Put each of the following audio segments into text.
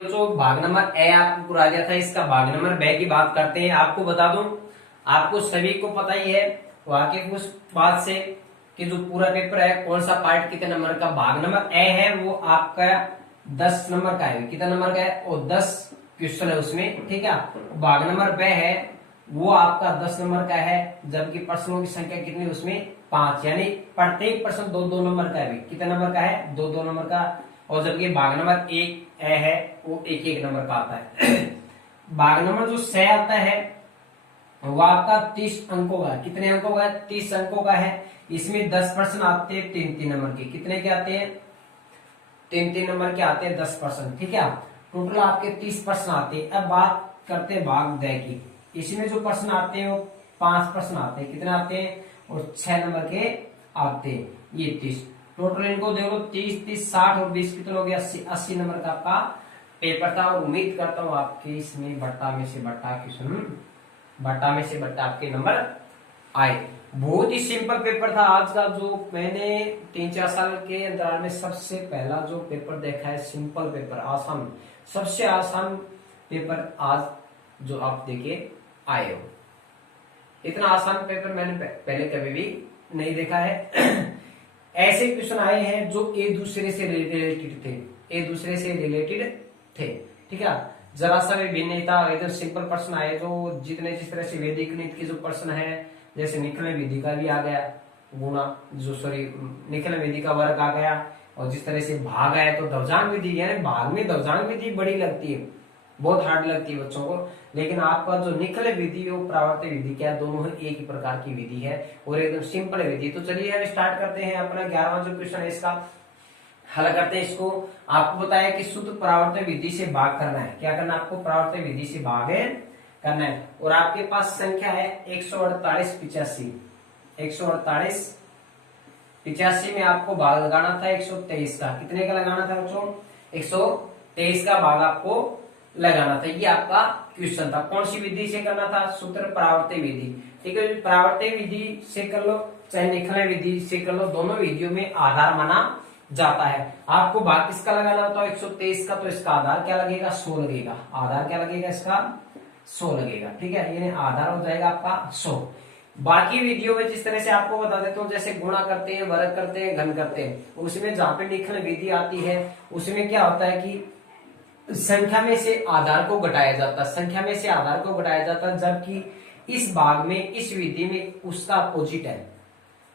जो भाग number A आपको पूरा दिया था, इसका भाग नंबर बे की बात करते हैं। आपको बता दूं, आपको सभी को पता ही है, वाकिफ उस बात से कि जो पूरा पेपर है कौन सा पार्ट कितने नंबर का। भाग नंबर ए है वो आपका 10 नंबर का है। कितना नंबर का है? और 10 क्वेश्चन है उसमें, ठीक है। भाग नंबर बे है वो आपका 10 नंबर का है, जबकि प्रश्नों की संख्या कितनी उसमें 5, यानी प्रत्येक प्रश्न 2-2 नंबर का है। कितने नंबर का है? 2-2 नंबर का। और जबकि भाग नंबर एक ए है वो 1-1 नंबर का आता है। भाग नंबर जो से आता है वो आपका 30 अंकों का। कितने अंकों का है? 30 अंकों का है। इसमें 10 प्रश्न आते हैं 3-3 नंबर के। कितने के आते हैं? 3-3 नंबर के आते हैं 10 प्रश्न, ठीक है। टोटल आपके 30 प्रश्न आते हैं। अब बात करते हैं भाग द की। इसमें जो प्रश्न आते हैं वो 5 प्रश्न आते हैं। कितने आते हैं? और 6 नंबर के आते हैं। ये 30 टोटल इनको देखो, 30-30 60 और 20 कितने हो गया? 80 नंबर का आपका पेपर था। और उम्मीद करता हूँ आपके इसमें बट्टा में से बट्टा क्वेश्चन, बट्टा में से बट्टा आपके नंबर आए। बहुत ही सिंपल पेपर था आज का, जो मैंने 3-4 साल के अंतराल में सबसे पहला जो पेपर देखा है। सिंपल पेपर, आसान, सबसे आसान पेपर आज जो आप देखे आए हो। इतना आसान पेपर मैंने पहले कभी भी नहीं देखा है। ऐसे क्वेश्चन आए हैं जो एक दूसरे से रिलेटेड थे, एक दूसरे से रिलेटेड थे, ठीक है। जरा सा भी भिन्न नहीं था, एकदम सिंपल प्रश्न आए जो जितने जिस तरह से वैदिक गणित के जो प्रश्न है, जैसे निखिल विधि का भी आ गया गुणा, जो सॉरी निखिल विधि का वर्ग आ गया। और जिस तरह से भाग आया तो दवजांग विधि, यानी भाग में दवजांग विधि बड़ी लगती है, बहुत हार्ड लगती है बच्चों को। लेकिन आपका जो निखिल विधि और परावर्तित विधि क्या, दोनों ही एक ही प्रकार की विधि है और एकदम सिंपल विधि। तो चलिए हम स्टार्ट करते हैं अपना 11वां जो क्वेश्चन है इसका हल करते हैं। इसको आपको बताया कि शुद्ध परावर्तन विधि से भाग करना है। क्या करना है आपको? परावर्तन विधि से भाग करना है। और आपके पास संख्या है 148-85। 148-85 में आपको भाग लगाना था 123 का। कितने का लगाना था बच्चों? 123 का भाग आपको लगाना था। ये आपका क्वेश्चन था। कौन सी विधि से करना था? सूत्र परावर्तन विधि, ठीक है। परावर्तन विधि से कर लो चाहे निखिल विधि से कर लो, दोनों विधियों में आधार माना जाता है। आपको भाग किसका लगाना होता है? 123 का। तो इसका आधार क्या लगेगा? 100 लगेगा। आधार क्या लगेगा? इसका 100 लगेगा, ठीक है। यानी आधार हो जाएगा आपका 100। बाकी विधियों में जिस तरह से आपको बता देता हूँ, जैसे गुणा करते हैं, वर्ग करते हैं, घन करते हैं, उसमें जहां पे निखिल विधि आती है उसमें क्या होता है कि संख्या में से आधार को घटाया जाता है, संख्या में से आधार को घटाया जाता है। जबकि इस भाग में, इस विधि में उसका अपोजिट है।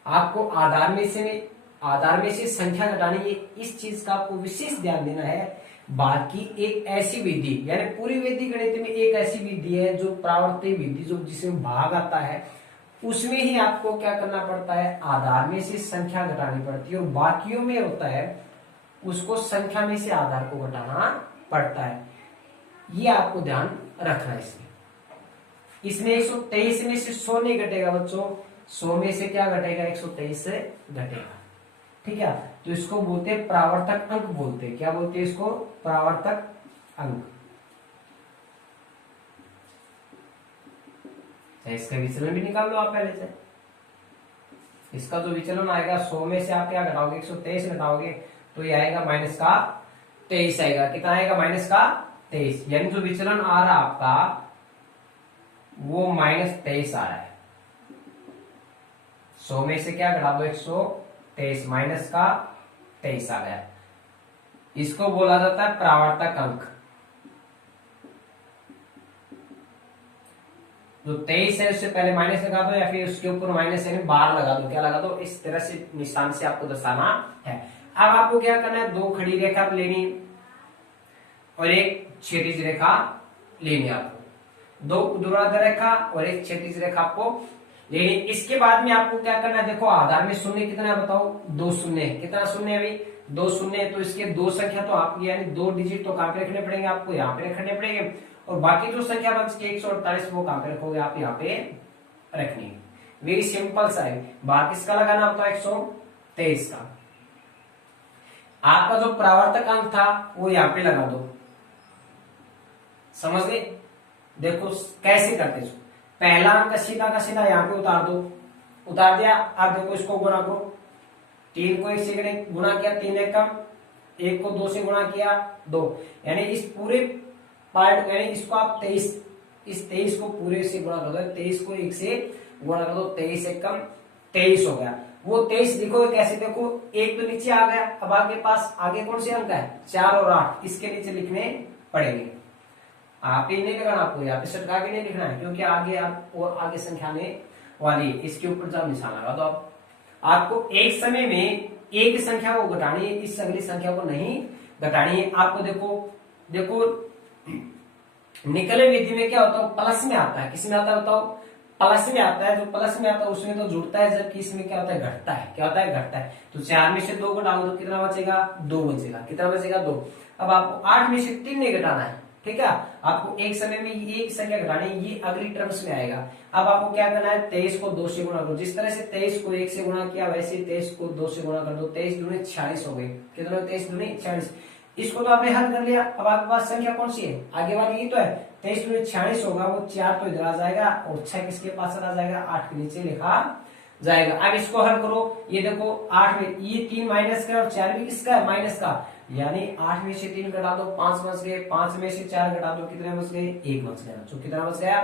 आपको आधार में से संख्या घटानी है। इस चीज का आपको विशेष ध्यान देना है। बाकी एक ऐसी विधि, यानी पूरी वैदिक गणित में एक ऐसी विधि है जो परावर्तित विधि, जो जिसमें भाग आता है, उसमें ही आपको क्या करना पड़ता है? आधार में से संख्या घटानी पड़ती है। और बाकियों में होता है उसको संख्या में से आधार को घटाना पड़ता है। ये आपको ध्यान रखना है। इसमें 123 में से 100 नहीं घटेगा बच्चों। 100 में से क्या घटेगा? 123 से घटेगा, ठीक है। तो इसको बोलते हैं परावर्तक अंक बोलते हैं। क्या बोलते हैं इसको? परावर्तक अंक। इसका विचलन भी निकाल लो आप पहले से। इसका जो विचलन आएगा 100 में से आप क्या घटाओगे? 123 घटाओगे तो ये आएगा माइनस का 23 आएगा। कितना आएगा? माइनस का 23। यानी जो विचलन आ रहा आपका वो -23 आ रहा है। 100 में से क्या घटा दो? 123 माइनस का 23 आ गया। इसको बोला जाता है परावर्तक अंक। जो 23 है उससे पहले माइनस लगा दो, या फिर उसके ऊपर माइनस यानी बार लगा दो। क्या लगा दो? इस तरह से निशान से आपको दर्शाना है। अब आपको क्या करना है? 2 खड़ी रेखा लेनी और एक क्षैतिज रेखा लेनी। आपको 2 ऊर्ध्वाधर रेखा और एक क्षैतिज रेखा आपको लेनी। इसके बाद में आपको क्या करना है? देखो आधार में शून्य कितना है बताओ? 2 शून्य है। कितना शून्य है अभी? 2 शून्य है। तो इसके 2 संख्या तो आपकी, यानी 2 डिजिट तो कहां पे रखने पड़ेंगे? आपको यहाँ पे रखने पड़ेंगे। और बाकी जो संख्या बच के 148 वो कहां पे रखोगे? आप यहाँ पे रखनी है। वेरी सिंपल सा है। भाग किसका लगाना होता है? 123 का। आपका जो परावर्तक अंक था वो यहाँ पे लगा दो। समझ गए? देखो कैसे करते हैं। पहला अंक सीधा का सीधा यहाँ पे उतार दो। उतार दिया। अब देखो इसको गुणा करो। 3 को 1 से गुणा किया, 3 एकम 1 को 2 से गुणा किया 2, यानी इस पूरे पार्ट यानी इसको आप 23, इस 23 को पूरे से गुणा कर दो, 23 को 1 से गुणा कर दो, 23 से कम 23 हो गया। वो 23 लिखो कैसे, देखो 1 तो नीचे आ गया, अब आपके पास आगे कौन से अंक है 4 और 8, इसके नीचे लिखने पड़ेंगे। आप ही नहीं लगाना, आपको यहाँ पे सटका के नहीं लिखना है, क्योंकि आगे आप और आगे संख्या आने वाली है, इसके ऊपर जब निशान लगा दो आपको एक समय में एक संख्या को घटानी है, इस अगली संख्या को नहीं घटानी है आपको। देखो निकले विधि में क्या होता है, प्लस में आता है, किस में आता है बताओ, प्लस में आता है। जो प्लस में आता है उसमें तो जुड़ता है, जबकि इसमें क्या होता है घटता है, क्या होता है घटता है। तो 4 में से 2 घटाओ तो कितना बचेगा 2 बचेगा, कितना बचेगा 2। अब आपको 8 में से 3 नहीं घटाना है, ठीक है, आपको एक समय में एक संख्या घटानी है, ये अगली टर्म्स में आएगा। अब आपको क्या करना है, 23 को 2 से गुणा करो, जिस तरह से 23 को 1 से गुणा किया वैसे 23 को 2 से गुणा कर दो, 23 दूनी 46 हो गई, कितना 23 दूनी 46। इसको तो आपने हल कर लिया, अब आपके पास संख्या कौन सी है, आगे वाली ही तो है, 23 दूनी 46 होगा, वो 4 तो इधर आ जाएगा और 6 किसके पास आ जाएगा, 8 के नीचे लिखा जाएगा। अब इसको हल करो, ये देखो 8 में ये 3 माइनस का और 4 भी किसका है माइनस का, यानी 8 में से 3 घटा दो 5 बच गए, 5 में से 4 घटा दो कितने बच गए 1 बच गया, तो कितना बच गया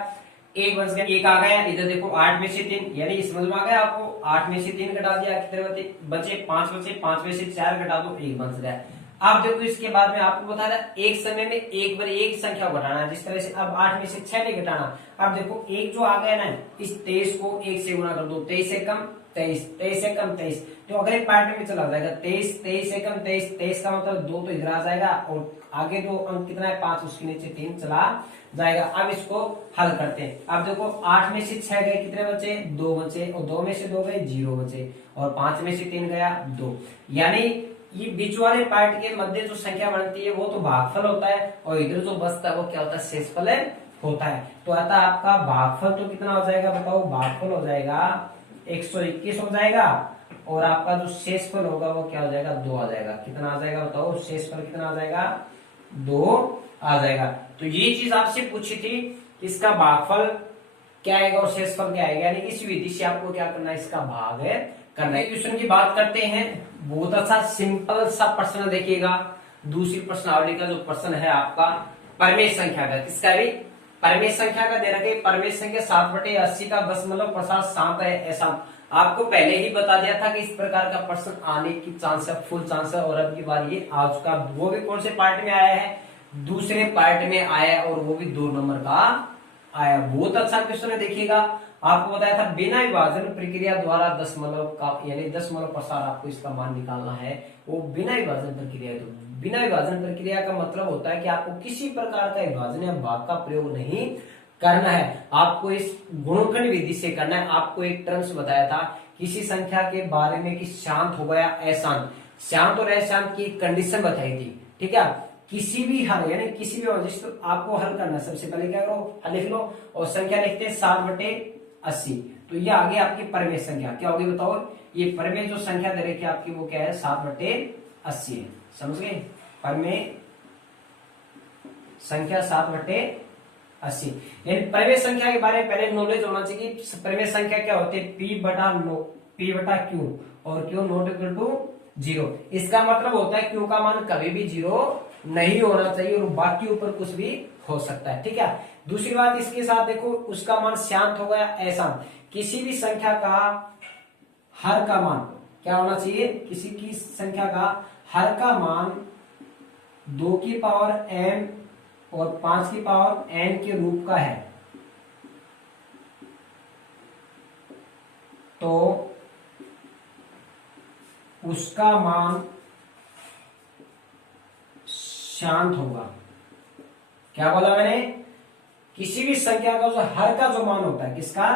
1 बच गया, 1 आ गया। इधर देखो 8 में से 3, यानी समझ में आ गया आपको, 8 में से 3 घटा दिया कितने बचे 5 बचे, 5 में से 4 घटा दो 1 बच गया। अब देखो इसके बाद में आपको बता रहा एक समय में एक बार एक संख्या को घटाना है, जिस तरह से अब 8 में से 6 नहीं घटाना। अब देखो एक जो आ गया ना, इस 23 को 1 से गुणा कर दो, 23 से कम 23, 23 से कम 23, तो अगले पार्ट में चला जाएगा 23, 23 से कम 23, 23 का मतलब 2 तो इधर आ जाएगा और आगे जो अंक कितना है 5, उसके नीचे 3 चला जाएगा। अब इसको हल करते हैं। अब देखो 8 में से 6 गए कितने बचे 2 बचे, और 2 में से 2 गए 0 बचे, और 5 में से 3 गया 2, यानी ये बीच वाले पार्ट के मध्य जो संख्या बनती है वो तो भागफल होता है, और इधर जो बचता है वो क्या होता है शेषफल होता है। तो अतः आपका भागफल तो कितना हो जाएगा बताओ, भागफल हो जाएगा 121 हो जाएगा, और आपका जो शेषफल होगा वो क्या हो जाएगा 2 आ जाएगा, कितना आ जाएगा बताओ, शेषफल कितना आ जाएगा 2 आ जाएगा। तो ये चीज आपसे पूछी थी, इसका भागफल क्या आएगा और शेषफल क्या आएगा, यानी इस विधि से आपको क्या करना है, इसका भाग करना है। क्वेश्चन की बात करते हैं, बहुत अच्छा सिंपल सा प्रश्न देखिएगा। दूसरी प्रश्नावली का जो प्रश्न है आपका परमेय संख्या का, किसका भी परमेय संख्या का दे रखे, परमेय संख्या 7/80 का दशमलव प्रसार 7 है, ऐसा आपको पहले ही बता दिया था कि इस प्रकार का प्रश्न आने की चांस है, फुल चांस है, और अब की बार ये आ चुका। वो भी कौन से पार्ट में आया है, दूसरे पार्ट में आया, और वो भी 2 नंबर का आया। बहुत अच्छा क्वेश्चन है, देखिएगा। आपको बताया था बिना विभाजन प्रक्रिया द्वारा दशमलव का यानी दशमलव प्रसार आपको इसका मान निकालना है, वो बिना विभाजन प्रक्रिया। तो बिना विभाजन प्रक्रिया का मतलब होता है कि आपको किसी प्रकार का विभाजन या भाग का प्रयोग नहीं करना है, आपको इस गुणनखंड विधि से करना है। आपको एक टर्म्स बताया था किसी संख्या के बारे में कि शांत हो गया अशांत, शांत और अशांत की कंडीशन बताई थी, ठीक है। किसी भी हल यानी किसी भी जिस तो आपको हल करना है, सबसे पहले क्या करो हल लिख लो, और संख्या लिखते हैं 7/80। तो ये आगे आपकी परमेय संख्या क्या होगी बताओ, ये परमेय जो संख्या दे रखी है आपकी वो क्या है 7/80 है, समझ गए। परमेय संख्या 7/80, यानी परमेय संख्या के बारे में पहले नॉलेज होना चाहिए। परमेय संख्या क्या होती है, P/Q, और Q नॉट इक्वल टू 0। इसका मतलब होता है Q का मान कभी भी 0 नहीं होना चाहिए, और बाकी ऊपर कुछ भी हो सकता है, ठीक है। दूसरी बात इसके साथ देखो, उसका मान शांत हो गया अशांत, किसी भी संख्या का हर का मान क्या होना चाहिए, किसी की संख्या का हर का मान 2 की पावर m और 5 की पावर n के रूप का है, तो उसका मान शांत होगा। क्या बोला मैंने, किसी भी संख्या का जो हर का जो मान होता है, किसका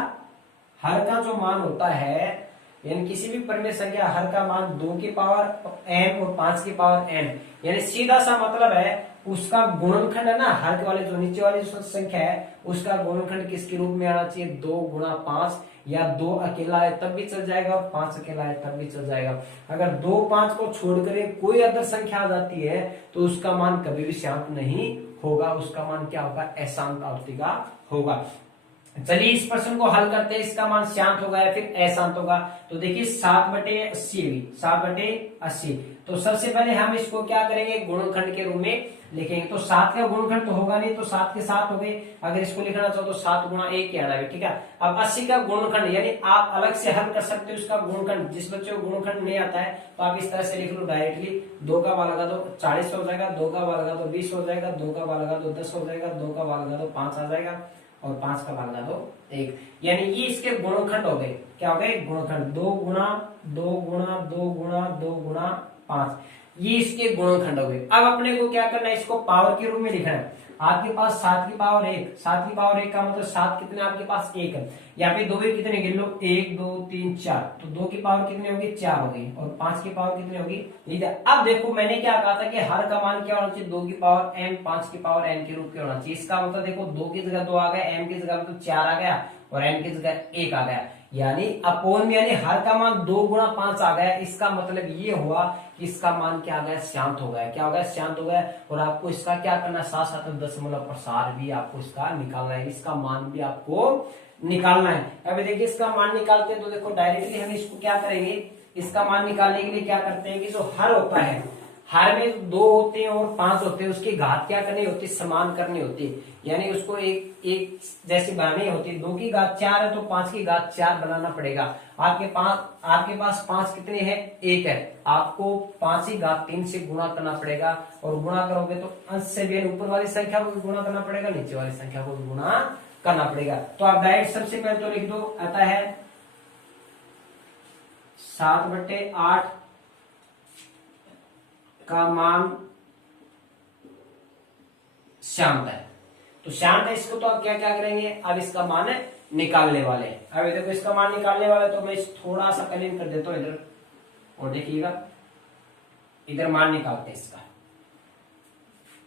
हर का जो मान होता है, यानी किसी भी परमेय संख्या हर का मान 2 की पावर m और 5 की पावर n, यानी सीधा सा मतलब है उसका गुणनखंड है ना, हर वाले जो नीचे वाली जो संख्या है उसका गुणनखंड किसके रूप में आना चाहिए, 2 गुणा 5, या 2 अकेला है तब भी चल जाएगा और 5 अकेला है तब भी चल जाएगा। अगर 2 5 को छोड़कर कोई अदर संख्या आ जाती है तो उसका मान कभी भी शांत नहीं होगा, उसका मान क्या होगा अशांत आवृत्ति का होगा। चलिए इस प्रश्न को हल करते हैं, इसका मान शांत होगा या फिर अशांत होगा। तो देखिए 7/80, 7/80 तो सबसे पहले हम इसको क्या करेंगे, गुणनखंड के रूप में लिखेंगे। तो 7 का गुणनखंड तो होगा नहीं, तो 7 के 7 हो गए। अगर इसको लिखना चाहो तो 7 गुणा 1 के आना है, ठीक है। अब 80 का गुणनखंड, यानी आप अलग से हल कर सकते हो इसका गुणनखंड। जिस बच्चे को गुणनखंड नहीं आता है तो आप इस तरह से लिख लो डायरेक्टली, 2 का बार लगा दो 40 हो जाएगा, 2 का बार लगा दो 20 हो जाएगा, 2 का बार लगा दो 10 हो जाएगा, 2 का बार लगा दो 5 आ जाएगा, और 5 का बार लगा दो 1। यानी ये इसके गुणनखंड हो गए। क्या हो गए, गुणनखंड। 2 गुणा 2 गुणा 2 गुणा 2 गुणा 5, ये इसके गुणनखंड हो गए। अब अपने को क्या करना है, इसको पावर के रूप में लिखना है। आपके पास 7 की पावर 1, 7 की पावर 1 का मतलब 7 कितने आपके पास 1 है। यहाँ पे 2 के कितने गिन लो, 1 2 3 4, तो 2 की पावर कितनी होगी, 4 होगी, और 5 की पावर कितनी होगी, लीजिए। अब देखो मैंने क्या कहा था कि हर का मान क्या होना चाहिए, 2 की पावर n, 5 की पावर n के रूप में होना चाहिए। इसका मतलब देखो 2 की जगह 2 आ गया, m की जगह मतलब 4 आ गया, और n की जगह 1 आ गया, यानी अपोन में, यानी हर का मान 2 गुणा 5 आ गया। इसका मतलब ये हुआ कि इसका मान क्या आ गया, शांत हो गया। क्या हो गया, शांत हो गया। और आपको इसका क्या करना है, साथ साथ दशमलव प्रसार भी आपको इसका निकालना है, इसका मान भी आपको निकालना है। अभी देखिए इसका मान निकालते हैं तो देखो डायरेक्टली हम इसको क्या करेंगे, इसका मान निकालने के लिए क्या करते हैं कि जो हर होता है, हर में 2 होते हैं और 5 होते हैं, उसकी घात क्या करनी होती है, समान करनी होती है, यानी उसको एक जैसी बनानी होती है। 2 की घात 4 है तो 5 की घात 4 बनाना पड़ेगा। आपके पास 5 कितने हैं, 1 है, आपको 5 की घात 3 से गुणा करना पड़ेगा, और गुणा करोगे तो अंश से भी ऊपर वाली संख्या को भी गुणा करना पड़ेगा, नीचे वाली संख्या को भी गुणा करना पड़ेगा। तो आप डायरेक्ट सबसे पहले तो लिख दो, आता है 7/8 का मान शांत है। तो शांत है, इसको तो आप क्या क्या करेंगे, अब इसका मान निकालने वाले हैं। अब देखो इसका मान निकालने वाले, तो मैं थोड़ा सा कलिंग कर देता हूं इधर, और देखिएगा इधर मान निकालते हैं इसका।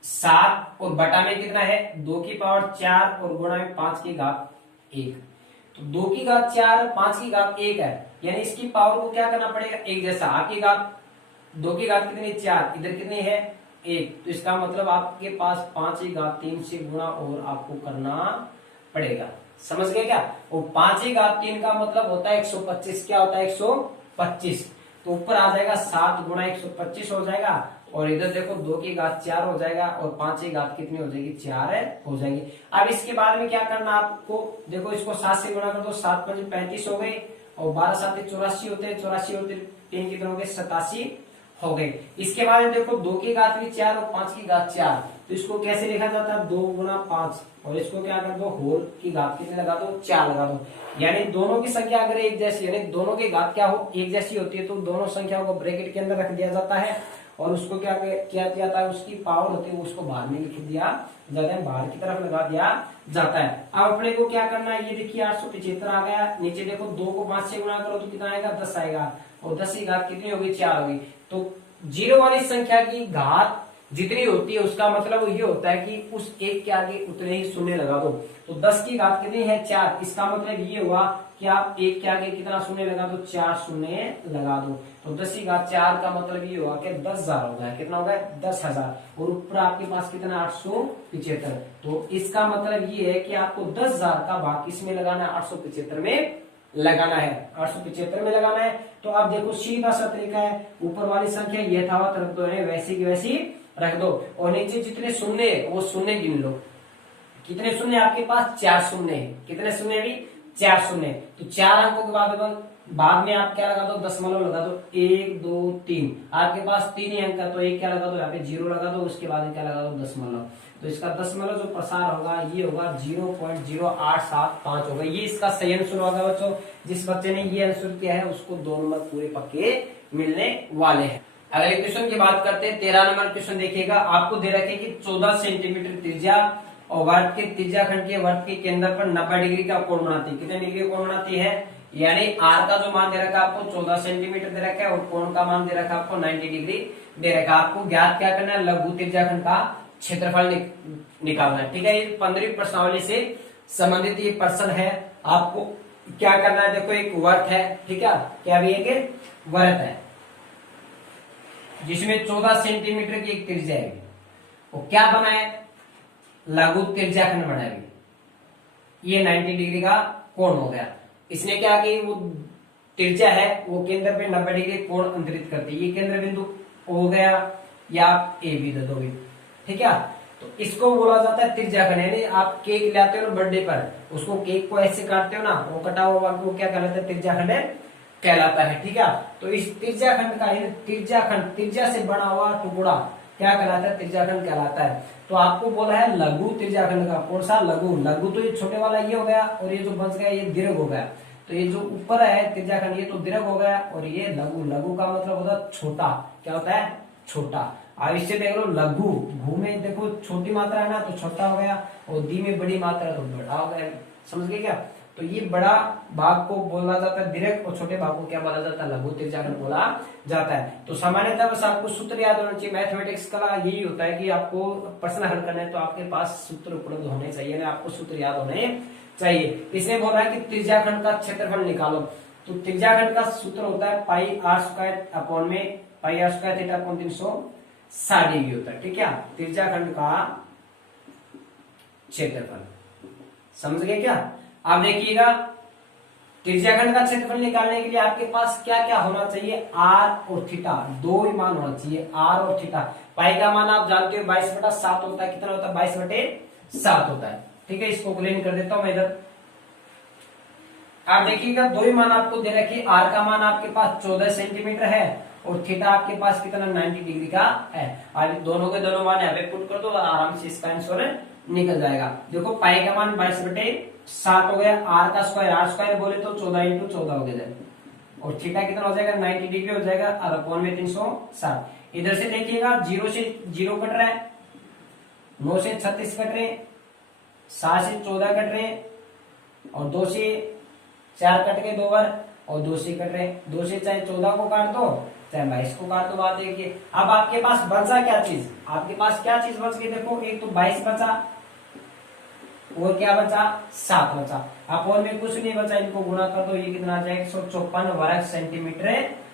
7 और बटा में कितना है, 2 की पावर 4 और गुणा में 5 की घात 1, तो 2 की घात 4 5 की घात 1 है, यानी इसकी पावर को क्या करना पड़ेगा, एक जैसा। आपकी घात 2 की घात कितनी, 4, इधर कितनी है 1, तो इसका मतलब आपके पास 5 की घात 3 से गुणा और आपको करना पड़ेगा। समझ गए क्या। और 5 की घात 3 का मतलब होता है 125। क्या होता है, 125, तो ऊपर आ जाएगा 7 गुणा 125 हो जाएगा, और इधर देखो 2 की घात 4 हो जाएगा, और 5 की घात कितनी हो जाएगी, 4 हो जाएगी। अब इसके बाद में क्या करना आपको, देखो इसको 7 से गुणा कर दो, 7 5 35 हो गए, और 12 7 84 होते हैं, 84 होते 3 कितने हो गए, 87 हो गए। इसके बाद में देखो 2 की घात भी 4 और 5 की घात 4, तो इसको कैसे लिखा जाता है, 2 गुणा 5, और इसको क्या कर दो, होल की घात कितने लगा दो, 4 लगा दो। यानी दोनों की संख्या अगर एक जैसी, यानी दोनों की घात क्या हो, एक जैसी होती है, तो दोनों संख्याओं को ब्रैकेट के अंदर रख दिया जाता है, और उसको क्या किया जाता है, उसकी पावर होती है उसको बाहर में लिख दिया जाता है, बाहर की तरफ लगा दिया जाता है। अब अपने को क्या करना है, ये देखिए 875 आ गया। नीचे देखो 2 को 5 से गुणा करो तो कितना आएगा, 10 आएगा, और 10 की घात कितनी होगी, 4 होगी। तो 0 वाली संख्या की घात जितनी होती है उसका मतलब ये होता है कि उस एक के आगे उतने ही शून्य लगा दो। तो 10 की घात कितनी है, 4, इसका मतलब ये हुआ कि आप एक के आगे कितना शून्य लगा दो, 4 शून्य लगा दो। तो 10 की घात 4 का मतलब ये हुआ कि 10,000 हो गया। कितना हो गया, 10,000, और ऊपर आपके पास कितना 875। तो इसका मतलब ये है कि आपको 10,000 का भाग किसमें लगाना है, 875 में लगाना है, 875 में लगाना है। तो आप देखो सीधा सा तरीका है, ऊपर वाली संख्या यथावत रख दो, वैसी की वैसी रख दो, और नीचे जितने शून्य वो शून्य गिन लो। कितने शून्य आपके पास, 4 शून्य है। कितने शून्य भी, 4 शून्य। तो 4 अंकों के बाद में आप क्या लगा दो, दशमलव लगा दो, 1 2 3, आपके पास 3 ही अंक है, तो एक क्या लगा दो, यहाँ पे 0 लगा दो, उसके बाद क्या लगा दो, दशमलव। तो इसका दशमलव जो प्रसार होगा ये होगा 0.0875 होगा। ये इसका सही आंसर होगा बच्चों। जिस बच्चे ने ये आंसर किया है उसको 2 नंबर पूरे पक्के मिलने वाले हैं। अगले क्वेश्चन की बात करते हैं, 13 नंबर क्वेश्चन देखिएगा। आपको दे रखे कि 14 सेंटीमीटर त्रिज्या और वर्त के त्रिज्या खंड के वर्त के केंद्र पर 90 डिग्री का कोण बनाती है। कितने डिग्री का कोण बनाती है, यानी आर का जो मान दे रखा है आपको 14 सेंटीमीटर दे रखा है, और कोण का मान दे रखा है आपको 90 डिग्री दे रखा है। आपको ज्ञात क्या करना है, लघु त्रिज्या खंड का क्षेत्रफल निकालना है। ठीक है, ये 15वीं प्रश्नावली से संबंधित ये प्रश्न है। आपको क्या करना है, देखो एक वर्त है, ठीक है, क्या भी एक वर्त है जिसमें 14 सेंटीमीटर की एक त्रिज्या है। वो क्या बना है, लघु त्रिज्या खंड बना है। ये 90 डिग्री का कोण हो गया। इसने क्या कि वो त्रिज्या है वो केंद्र पे 90 डिग्री कोण अंतरित करती है। ये केंद्र बिंदु हो गया या आप ए बी दे दोगे, ठीक है। तो इसको बोला जाता है त्रिज्याखंड, यानी आप केक लाते हो ना बर्थडे पर, उसको केक को ऐसे काटते हो ना, वो कटा हुआ वो क्या कहलाता है, त्रिज्याखंड कहलाता है, ठीक है। तो इस त्रिज्याखंड का त्रिज्याखंड, त्रिज्या से बना हुआ टुकड़ा क्या कहलाता है, त्रिज्याखंड कहलाता है। तो आपको बोला है लघु त्रिज्याखंड का, कौन सा लघु, लघु तो ये छोटे वाला ये हो गया, और ये जो बच गया ये दीर्घ हो गया। तो ये जो ऊपर है त्रिज्याखंड ये तो दीर्घ हो गया, और ये लघु, लघु का मतलब होता है छोटा, क्या होता है, छोटा। अब इससे देख लो लघु, घू में देखो छोटी मात्रा है ना तो छोटा हो गया, और दी में बड़ी मात्रा तो बड़ा हो गया, समझ गए क्या। तो ये बड़ा भाग को बोला जाता है दीर्घ, और छोटे भाग को क्या बोला जाता है, लघु त्रिज्याखंड बोला जाता है। तो सामान्यतः बस आपको सूत्र याद होना चाहिए। मैथमेटिक्स का यही होता है कि आपको प्रश्न हल करना है तो आपके पास सूत्र उपलब्ध होने चाहिए, आपको सूत्र याद होने चाहिए। इसने बोला है कि त्रिज्याखंड का क्षेत्रफल निकालो, तो त्रिज्याखंड का सूत्र होता है पाई आर स्क्वायर अपॉन में pi R square theta upon 360 degree होता है, ठीक है। त्रिज्याखंड का क्षेत्रफल, समझ गए क्या। आप देखिएगा त्रिज्याखंड का क्षेत्रफल निकालने के लिए आपके पास क्या क्या होना चाहिए, आर और थीटा, दो ही मान होना चाहिए, आर और थीटा। पाई का मान आप जानते हो 22/7 होता है, कितना होता है, 22/7 होता है, ठीक है। इसको क्लीन कर देता हूं मैं इधर। आप देखिएगा दो ही मान आपको दे रखे, आर का मान आपके पास 14 सेंटीमीटर है, और थीटा आपके पास कितना 90 डिग्री का है। अब दोनों के दोनों मान यहाँ पे पुट कर दो, आराम से इसका आंसर निकल जाएगा। देखो पाई का मान 22/7 हो गया, आर का स्क्वायर, आर स्क्वायर बोले तो 14 × 14 हो गया, और थीटा कितना हो जाएगा 90 डिग्री हो जाएगा, और अपॉन में 360। इधर से देखिएगा 0 से 0 कट रहा है, 9 से 36 कट रहे, 7 से 14 कट रहे, और 2 से 4 कट के 2 बार, और 2 से कट रहे, 2 से चाहे 14 को काट दो चाहे 22 को काट दो। बात देखिए अब आपके पास बचा क्या चीज, आपके पास क्या चीज बच गई, देखो एक तो 22 बचा, और क्या बचा 7 बचा, अपोन में कुछ नहीं बचा, इनको गुणा कर दो, ये कितना आ जाएगा 154 वर्ग सेंटीमीटर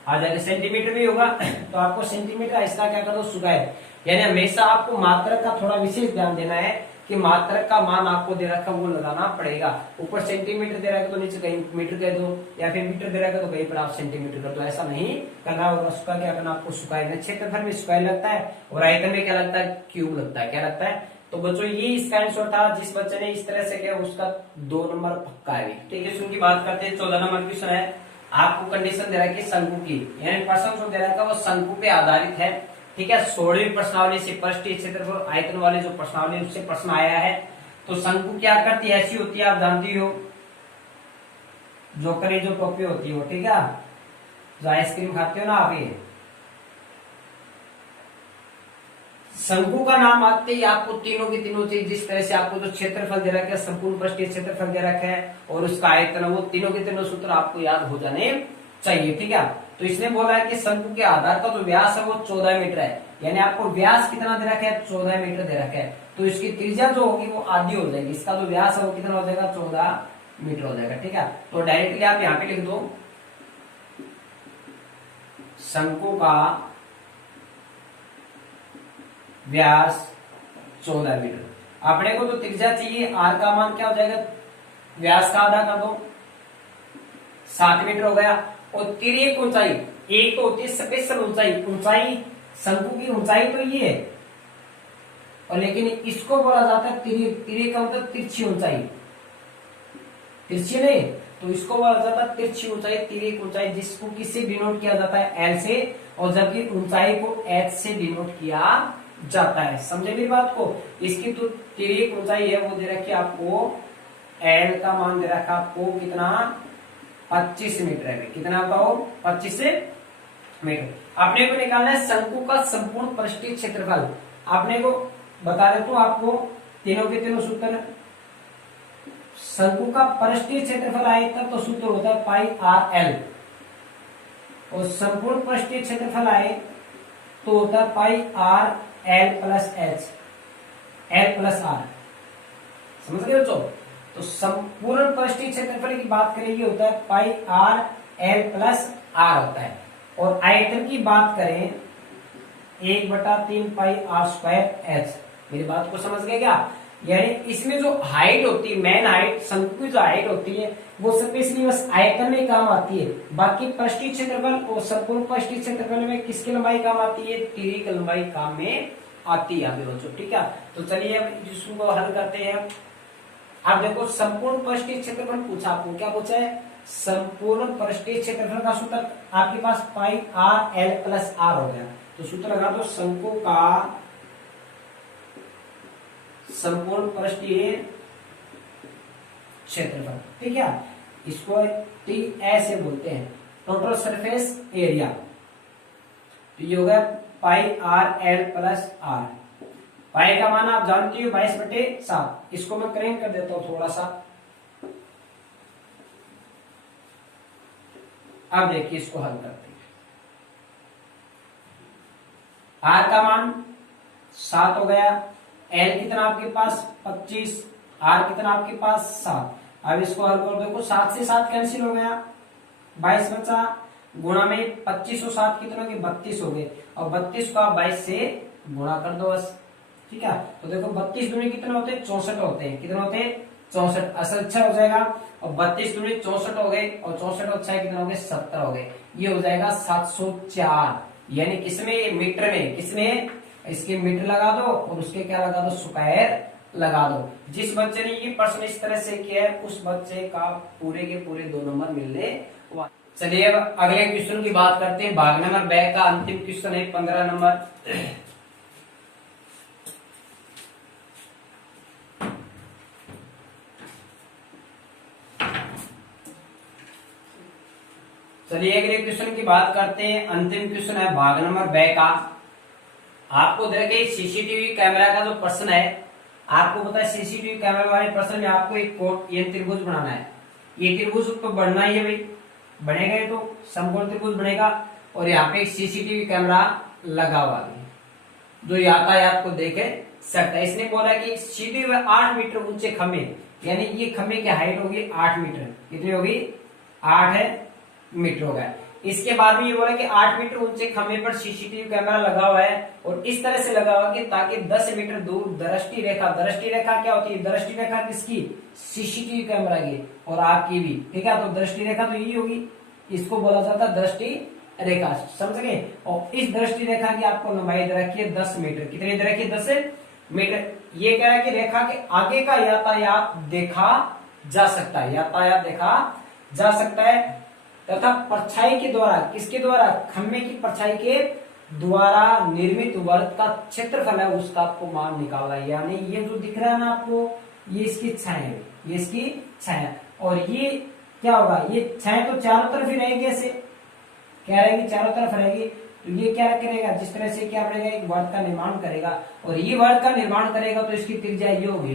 आ जाएगा, सेंटीमीटर भी होगा तो आपको सेंटीमीटर इसका क्या कर दो स्क्वायर। यानी हमेशा आपको मात्रक का थोड़ा विशेष ध्यान देना है कि मात्रक का मान आपको दे रखा वो लगाना पड़ेगा। ऊपर सेंटीमीटर दे रखा है तो नीचे कहीं मीटर कह दो, या फिर मीटर दे रखा है तो कहीं पर आप सेंटीमीटर कर दो, ऐसा नहीं करना होगा। उसका क्या करना आपको स्क्वायर, क्षेत्रफल में स्क्वायर लगता है, और आयतन में क्या लगता है, क्यूब लगता है, क्या लगता है। तो बच्चों ये इसका आंसर था, जिस बच्चे ने इस तरह से किया उसका 2 नंबर पक्का है। ठीक है, उनकी बात करते हैं। 14 नंबर क्वेश्चन है, आपको कंडीशन दे रखी है शंकु की, यानी प्रश्न जो दे रखा है वो शंकु पे आधारित है। ठीक है, 16वीं प्रश्नावली से पृष्ठीय क्षेत्रफल आयतन वाले जो प्रश्नावली उससे प्रश्न आया है। तो शंकु क्या करती है, ऐसी होती है, आप जानती हो, जोकरी जो टोपी होती है वो, ठीक है, जो आइसक्रीम खाते हो ना आप, ये शंकु का नाम आते ही आपको तीनों की तीनों चीज, जिस तरह से आपको जो क्षेत्रफल दे रखा है, संपूर्ण पृष्ठीय क्षेत्रफल दे रखा है और उसका आयतन, वो तीनों के तीनों सूत्र आपको याद हो जाने चाहिए। ठीक है, तो इसने बोला है कि शंकु के आधार का जो व्यास है वो 14 मीटर है, यानी आपको व्यास कितना दे रखा है, 14 मीटर दे रखा है। तो इसकी त्रिज्या जो होगी वो आधी हो जाएगी, इसका जो व्यास है वो कितना हो जाएगा, 14 मीटर हो जाएगा। ठीक है, तो डायरेक्टली आप यहाँ पे लिख दो, शंकु का व्यास 14 मीटर। अपने को तो त्रिज्या चाहिए, आर का मान क्या हो जाएगा, व्यास का आधा कर दो, 7 मीटर हो गया। और तिर्यक ऊंचाई, एक तो होती है स्पेशल ऊंचाई, ऊंचाई शंकु की ऊंचाई तो ये है, और लेकिन इसको बोला जाता है तिर्यक। तिर्यक का मतलब तिरछी ऊंचाई, तिरछी नहीं, तो इसको बोला जाता है तिरछी ऊंचाई, तिर्यक ऊंचाई, जिसको किससे डिनोट किया जाता है, एल से, और जबकि ऊंचाई को एच से डिनोट किया जाता है। समझे मेरी बात को। इसकी तो तिर्यक ऊंचाई है वो दे रखी आपको, एल का मान दे रखा आपको कितना, 25 मीटर है। कितना होगा वो, 25 मीटर। आपने को निकालना है शंकु का संपूर्ण पृष्ठीय क्षेत्रफल। आपने को बता देता हूं आपको तीनों के तीनों सूत्र। शंकु का पृष्ठीय क्षेत्रफल आए तब तो सूत्र होता है पाई आर एल, और संपूर्ण पृष्ठीय क्षेत्रफल आए तो होता है pi R L plus H, L plus R. समझ गए बच्चों। तो संपूर्ण पृष्ठीय क्षेत्रफल की बात करें ये होता है pi R L plus are होता है, और आयतन की बात करें 1/3 पाई आर स्क्वायर एच। मेरी बात को समझ गए क्या। यानी इसमें जो हाइट होती है, मेन हाइट, शंकु की जो हाइट होती है वो स्पेशली बस आयतन में काम आती है। बाकी पृष्ठीय क्षेत्रफल और संपूर्ण पृष्ठीय क्षेत्रफल में किसकी लंबाई काम आती है? तीरी की लंबाई काम में आती है आगे बच्चों, ठीक है। तो चलिए अब इसको हल करते हैं। अब देखो संपूर्ण पृष्ठीय क्षेत्रफल पूछा आपको, क्या पूछा है? संपूर्ण पृष्ठीय क्षेत्रफल का सूत्र आपके पास पाई आर एल प्लस आर हो गया। तो सूत्र लगा दो, शंकु का संपूर्ण पृष्ठीय क्षेत्रफल, ठीक है। इसको टी ऐसे बोलते हैं, टोटल सरफेस एरिया। तो ये होगा पाई आर एल प्लस आर। पाई का मान आप जानते हो 22/7। इसको मैं करेंट कर देता हूं थोड़ा सा। अब देखिए इसको हल करते हैं। आर का मान 7 हो गया, एल कितना आपके पास 25, आर कितना आपके पास 7। अब इसको हल कर देखो, 7 से 7 कैंसिल हो गया, 22 बचा, गुणा में 25 और 7 कितना के 32 हो गए, और 32 को आप 22 से गुणा कर दो बस, ठीक है। तो देखो 32 दूनी कितने होते हैं? 64 होते हैं। कितने होते हैं? 64। असल अच्छा हो जाएगा, और 32 दूनी 64 हो गए, और 64 अच्छा कितने हो गए? 70 हो गए। ये हो जाएगा 704। यानी किसमें? मीटर में। किसमें? इसके मीटर लगा दो और उसके क्या लगा दो? स्क्वायर लगा दो। जिस बच्चे ने ये प्रश्न इस तरह से किया है उस बच्चे का पूरे के पूरे 2 नंबर मिलने वाले। चलिए अब अगले क्वेश्चन की बात करते हैं। भाग नंबर बैक का अंतिम क्वेश्चन है 15 नंबर। चलिए अगले क्वेश्चन की बात करते हैं। अंतिम क्वेश्चन है भाग नंबर बैक का। आपको देखिए सीसीटीवी कैमरा का जो प्रश्न है, आपको पता है सीसीटीवी कैमरा वाले प्रश्न में आपको एक कोण ये त्रिभुज बनाना है। ये त्रिभुज तो बनना ही है भाई, बनेगा ये तो समकोण त्रिभुज बनेगा, और यहाँ पे एक सीसीटीवी कैमरा लगा हुआ है जो यातायात को देखे सकता है। इसने बोला कि सीधी 8 मीटर ऊंचे खंभे, यानी ये खंभे की हाइट होगी 8 मीटर। कितनी होगी? 8 मीटर होगा। इसके बाद में ये बोला कि 8 मीटर ऊंचे खंभे पर सीसीटीवी कैमरा लगा हुआ है, और इस तरह से लगा हुआ कि ताकि 10 मीटर दूर दृष्टि रेखा, दृष्टि रेखा क्या होती है? दृष्टि रेखा किसकी? सीसीटीवी कैमरा की और आपकी भी, ठीक है। तो दृष्टि रेखा तो यही होगी, इसको बोला जाता है दृष्टि रेखा, समझ गए। और इस दृष्टि रेखा की आपको लंबाई दे रखी है 10 मीटर। कितनी दे रखी है? 10 मीटर। ये कह रहा है कि रेखा के आगे का यातायात देखा जा सकता है, यातायात देखा जा सकता है, तथा परछाई के द्वारा, किसके द्वारा? खंभे की परछाई के द्वारा निर्मित वर्ग का क्षेत्रफल है उसका आपको मान निकालना है। यानी ये जो दिख रहा है ना आपको, ये इसकी छाया है, ये इसकी छाया। और ये क्या होगा? ये छाया तो चारों तरफ ही रहेगी, ऐसे क्या रहेगी? चारों तरफ रहेगी। तो ये क्या करेगा? जिस तरह से क्या करेगा? एक वर्ग का निर्माण करेगा, और ये वर्ग का निर्माण करेगा तो इसकी त्रिज्या ये होगी,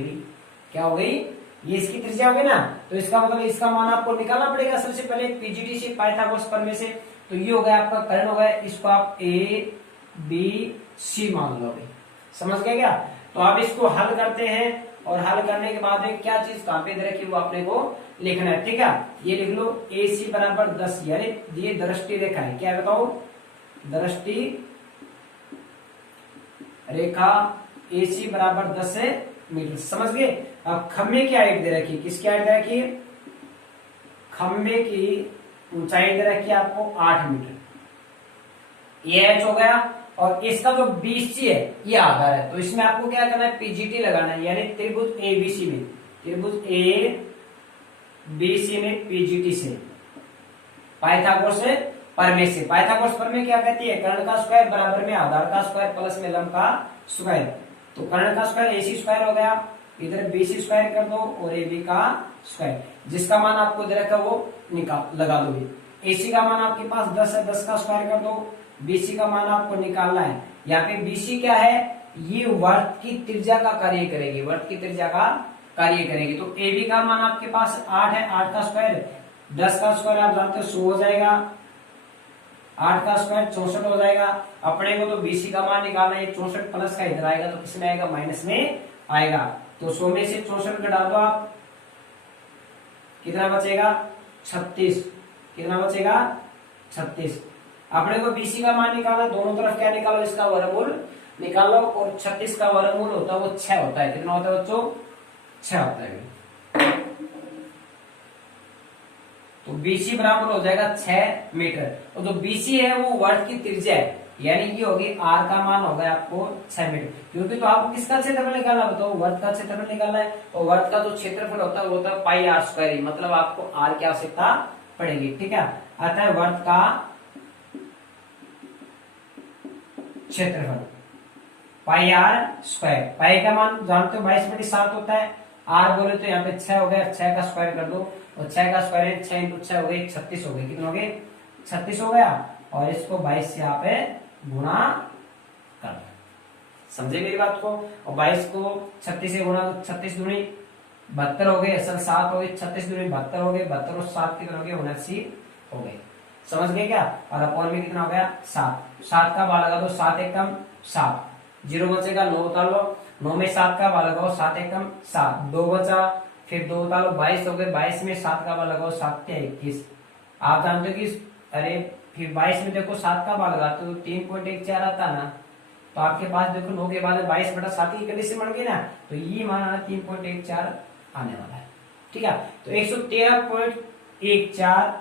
क्या हो गई? ये इसकी त्रिज्या होगी ना। तो इसका मतलब इसका मान आपको निकालना पड़ेगा सबसे पहले पीजीटी से, पाइथागोरस प्रमेय से। तो ये हो गया आपका कर्ण हो गया, इसको आप ए बी सी मान लोगे, समझ गए क्या? तो आप इसको हल करते हैं, और हल करने के बाद में क्या चीज कहां पे दे रखी वो आपने को लिखना है, ठीक है। ये लिख लो ए सी बराबर 10, यानी ये दृष्टि रेखा है, क्या बताओ? दृष्टि रेखा ए सी बराबर 10 मीटर, समझ गए। अब खंभे की हाइट दे रखी, किसकी हाइट दे रखी? खंभे की ऊंचाई दे रखी है आपको 8 मीटर। ये एच हो गया, और इसका जो बीसी है ये आधार है। तो इसमें आपको क्या करना है? पीजीटी लगाना है, यानी त्रिभुज ए बी सी में, त्रिभुज ए बी सी में पीजीटी से, पाइथागोरस से प्रमेय से। पाइथागोरस प्रमेय क्या कहती है? कर्ण का स्क्वायर बराबर में आधार का स्क्वायर प्लस में लंब का स्क्वायर। तो कर्ण का स्क्वायर एसी स्क्वायर हो गया, इधर बीसी स्क्वायर कर दो, और ए बी का स्क्वायर, जिसका मान आपको दे रखा वो निकाल लगा दो। एसी का मान आपके पास 10 है, 10 का स्क्वायर कर दो। बीसी का मान आपको निकालना है। यहाँ पे बीसी क्या है? ये वर्त की त्रिज्या का कार्य करेगी, वर्त की त्रिज्या का कार्य करेगी। तो ए बी का मान आपके पास 8 है, 8 का स्क्वायर 10 का स्क्वायर आप जानते हो 100 हो जाएगा, 8 का स्क्वायर 64 हो जाएगा। अपने को तो बीसी का मान निकालना है, 64 प्लस का इधर आएगा तो किसमें आएगा? माइनस में आएगा। तो 100 में से 64 घटा दो आप, कितना बचेगा? 36। कितना बचेगा? 36। अपने को बीसी का मान निकालना, दोनों तरफ क्या निकालो? इसका वर्गमूल निकालो। और 36 का वर्गमूल होता है वो 6 होता है। कितना होता है बच्चों? 6 होता है। तो BC बराबर हो जाएगा 6 मीटर। और जो BC है वो वर्त की त्रिज्या है, यानी कि होगी R का मान होगा आपको 6 मीटर। क्योंकि तो आपको किसका क्षेत्रफल निकालना बताओ? वर्त का क्षेत्रफल निकालना है। और वर्त का जो क्षेत्रफल होता है वो होता है पाई R स्क्वायर, मतलब आपको R की आवश्यकता पड़ेगी। ठीक है, अतः वर्त का क्षेत्रफल पाई R स्क्वायर। पाई का मान जानते हो 22/7 होता है। R बोले तो यहाँ पे 6 हो गया, 6 का स्क्वायर कर दो। और 6 का स्क्वायर है 6 × 6 हो गई 36 हो गई। कितना हो गए? 36 हो गया। और इसको 22 से यहाँ पे गुणा कर दो। समझे मेरी बात को? और 22 को 36 से गुणा, 36 दूनी 72 हो गए, असल 7 हो गए, 36 दूनी 72 हो गए, 72 और 7 कितना हो गए? 79 हो गए। समझ गए क्या? और अपॉन में कितना हो गया? 7। 7 का भाग लगा दो, 7 एकम 7, 0 बचेगा, 9 उतार लो, 9 में 7 का भाग लगाओ, 7 एकम 7, 2 बचा, फिर 2 उतार लो, 22 हो गए, 22 में 7 का भाग लगाओ, 7 के 21। आप जानते हो कि अरे फिर 22 में देखो 7 का भाग लगाते हो तो 3.14 आता ना, तो आपके पास देखो 9 के बाद 22/7 की कंडीशन बन गई ना, तो ये मान 3.14 आने वाला है। ठीक है, तो 113.14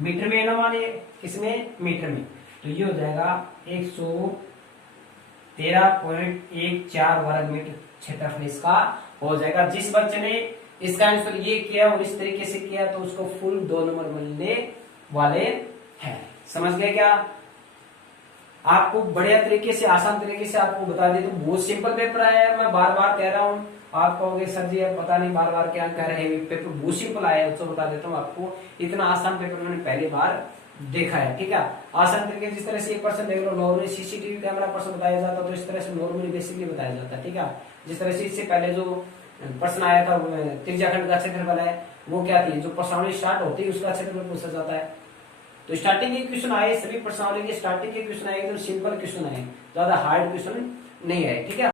मीटर में ना माने, किसमें? मीटर में। तो ये हो जाएगा 113.14 वर्ग मीटर क्षेत्रफल इसका हो जाएगा। जिस बच्चे ने इसका आंसर ये किया और इस तरीके से किया तो उसको फुल 2 नंबर मिलने वाले हैं। समझ गए क्या? आपको बढ़िया तरीके से, आसान तरीके से आपको बता दे तो बहुत सिंपल पेपर आया है। मैं बार बार कह रहा हूँ, आप कहोगे सर जी पता नहीं बार बार क्या कह रहे हैं, पेपर बहुत सिंपल आया है। तो बता देता हूँ आपको, इतना आसान पेपर मैंने पहली बार देखा है। ठीक है, आसान तरीके जिस तरह से 1% देख लो, नॉर्मली सीसीटीवी कैमरा पर्सन बताया जाता तो इस तरह से नॉर्मली बेसिकली बताया जाता है। ठीक है, जिस तरह से इससे पहले जो प्रश्न आया था त्रिज्याखंड का क्षेत्रफल है वो क्या थी, जो प्रश्नावली स्टार्ट होती है उसका क्षेत्रफल पूछा जाता है। तो स्टार्टिंग के क्वेश्चन आए, सभी प्रश्नावली के स्टार्टिंग के क्वेश्चन आए, एकदम सिंपल क्वेश्चन आए, ज्यादा हार्ड क्वेश्चन नहीं आए। ठीक है।